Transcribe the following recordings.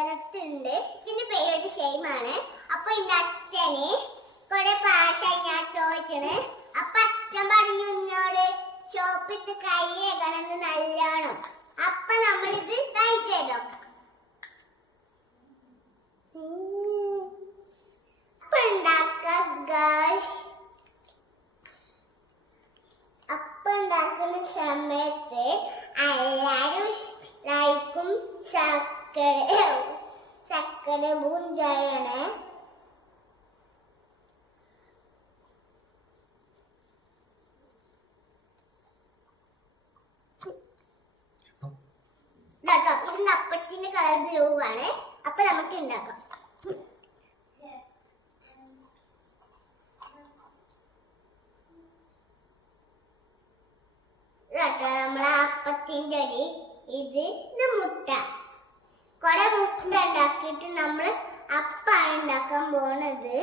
ഉണ്ട്. ഇതിന്റെ പേര് ഷെയ്മാണ്. അപ്പൊ എന്റെ അച്ഛന് കുറെ പ്രാവശ്യമായി ഞാൻ ചോദിച്ചണ്. അപ്പൊ അച്ഛൻ പറഞ്ഞു എന്നോട് ഷോപ്പിട്ട് കൈ കയകണമെന്ന് നല്ലോണം. അപ്പൊ നമ്മളിത് കഴിച്ചോ. ഉണ്ടാക്കുന്ന സമയത്ത് എല്ലാരും ലൈക്കും ചക്കര പൂഞ്ചായാണ്. കേട്ടോ, ഇതിന്റെ അപ്പത്തിന്റെ കളർ ബ്ലൂ ആണ്. അപ്പൊ നമുക്ക് ഉണ്ടാക്കാം. നമ്മളെ അപ്പത്തിന്റെ അടി ഇത് മുട്ട കുറെ മുട്ട ഉണ്ടാക്കിയിട്ട് നമ്മള് അപ്പാണ് ഉണ്ടാക്കാൻ പോണത്.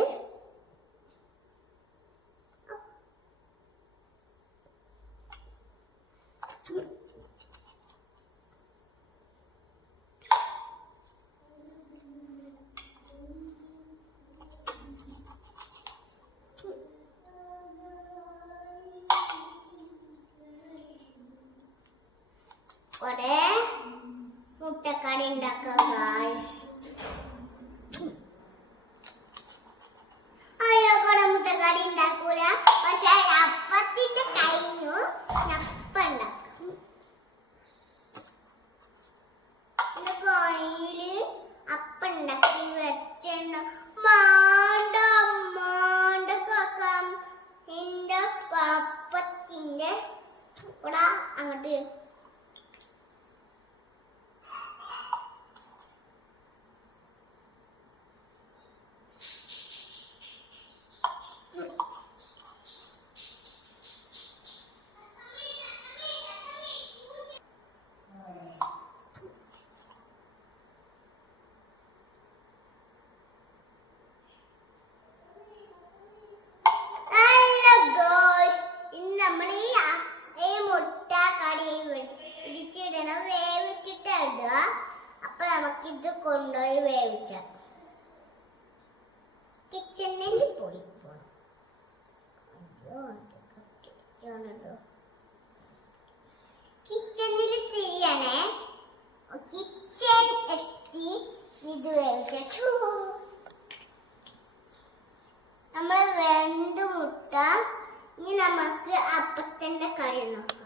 കുറെ മുട്ടക്കറി ഉണ്ടാക്കാം ഗായ്സ്. അയ്യോ, കുറെ മുട്ടക്കറി ഉണ്ടാക്കൂല. പക്ഷെ അപ്പത്തിന്റെ കഴിഞ്ഞു അപ്പ ഉണ്ടാക്കാം. കോയില് അപ്പ ഉണ്ടാക്കി വെച്ചെണ്ണ മാണ്ടാക്കാം. എന്റെ അപ്പത്തിന്റെ കൂടെ അങ്ങോട്ട് ഇടിച്ചിടണം. വേവിച്ചിട്ട് ഇടുക. അപ്പൊ നമുക്കിത് കൊണ്ടുപോയി വേവിച്ച കിച്ചണിൽ പോയി കിച്ചണിൽ തിരിയണേ. കിച്ചൺ എത്തി ഇത് വേവിച്ച നമ്മള് വെന്ത് മുട്ട. ഇനി നമുക്ക് അപ്പത്തിന്റെ കറി നോക്കാം.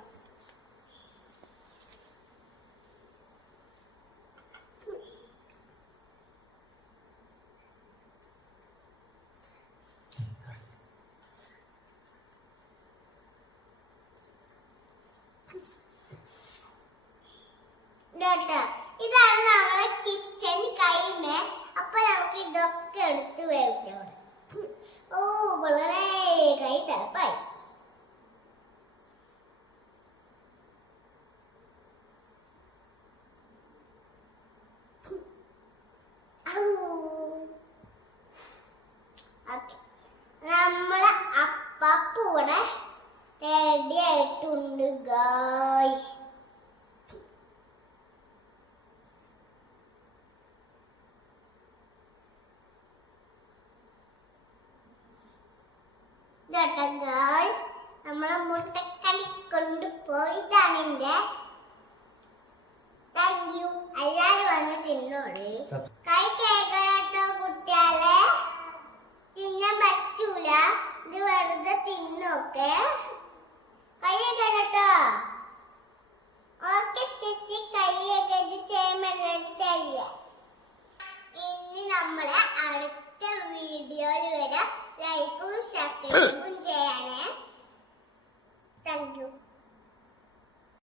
ഇതാണ് നമ്മളെ കിച്ചൺ കൈമ. അപ്പൊ നമുക്ക് ഇതൊക്കെ എടുത്ത് വേവിച്ചോളാം. ഓ, വളരെ കൈ തണുപ്പായി. നമ്മളെ അപ്പപ്പ് ഇവിടെ റെഡി ആയിട്ടുണ്ട് ഗായ്സ്. നമ്മളെ മുട്ടക്കറി കൊണ്ടുപോയിട്ടാണ് എന്റെ. Thank you. എല്ലാരും വന്ന് തിന്നോളി. കൈ കേൾക്കണട്ടോ കുട്ടികളെ. തിന്നാൻ പറ്റൂല. ഇത് വെറുതെ തിന്നോക്കെ. കൈ കേൾക്കണട്ടോ. ഓക്കെ ചേച്ചി, കൈ ചെയ്യാം. ഇനി നമ്മളെ അടുത്ത വീഡിയോയിൽ വരെ ലൈക്കും സബ്സ്ക്രൈബും